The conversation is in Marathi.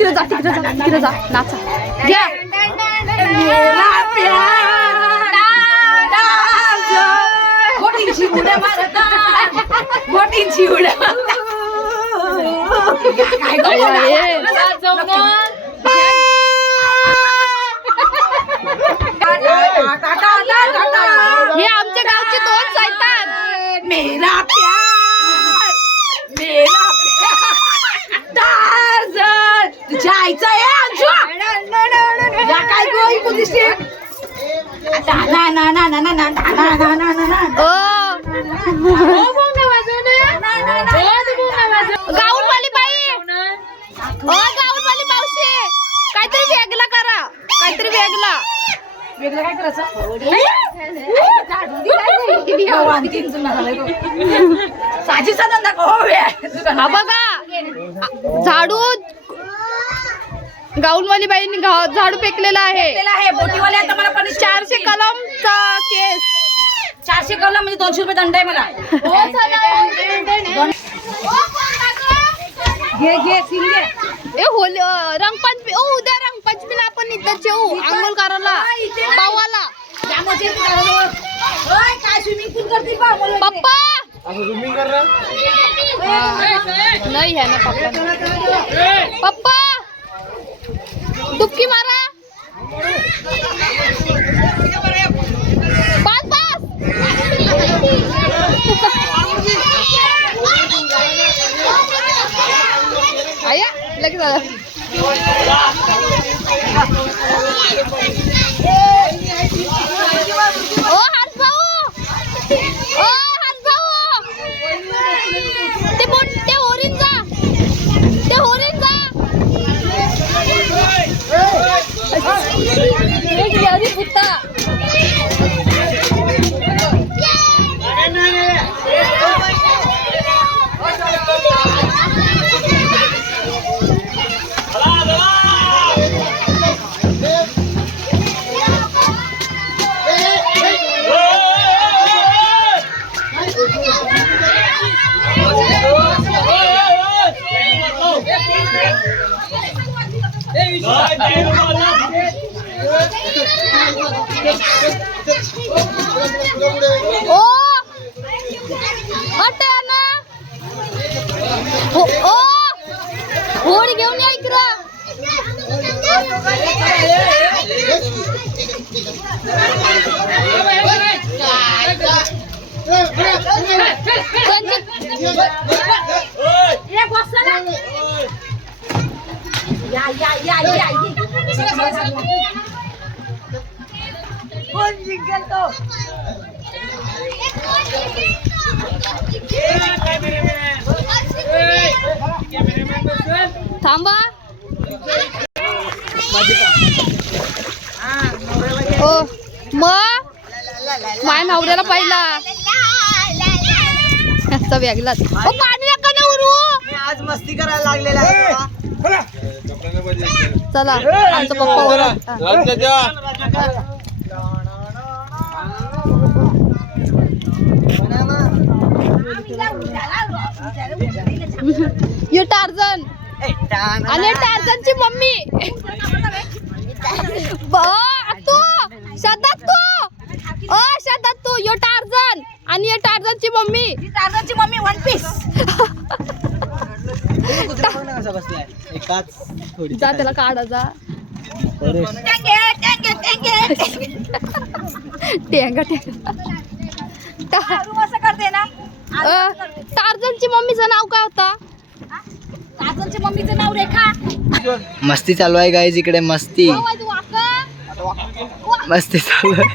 तिकडे जा तिकडे जा तिकडे जा. नाचा. घ्या. उड्या उड्या हे आमच्या गावचे दोन सैतान. मेरा आईचा आहे काय गो इकडून दिसते आता ना ना ना ना ना ना ना ना ना ना ना ना ओ गाऊनवाली बाई ओ गाऊनवाली मावशी काहीतरी वेगळा करा काहीतरी वेगळा वेगळं काय करायचं साजीचा धंदा का हो बे? हा बघा झाडू गाऊनवाली बाईंनी झाडू फेकलेलं आहे. चारशे कलमचा केस. चारशे कलम म्हणजे दोनशे रुपये दंड आहे मला हो, घे घे ए होली रंगपंचमी. ओ उद्या रंगपंचमीला आपण इथं येऊ आंघोळ करायला पावाला पप्पा! नाही आहे ना पप्पा. पप्पा! डुबकी मारा. पाच पाच आया लगेच ओ अटे ना हो ओ होडी घेऊन या इकडं कोण जिंकेल तो थांबा. ओ मग? माय नवऱ्याला पाहिला. असा वेगलाच ओ पाणी नका ना उरू. आज मस्ती करायला लागलेला. चला आमचा पप्पा ओरड ये टार्जन. आणि टार्जनची मम्मी. तो शदात तो ओ तू यो टार्जन. आणि ये टार्जनची मम्मी. टार्जनची मम्मी वन पीस जा त्याला काढा जा. टेंगा टेंगा. टार्जनची मम्मीचं नाव काय होता? नाव रेखा. मस्ती चालू आहे गाईज इकडे मस्ती. मस्ती चालू आहे.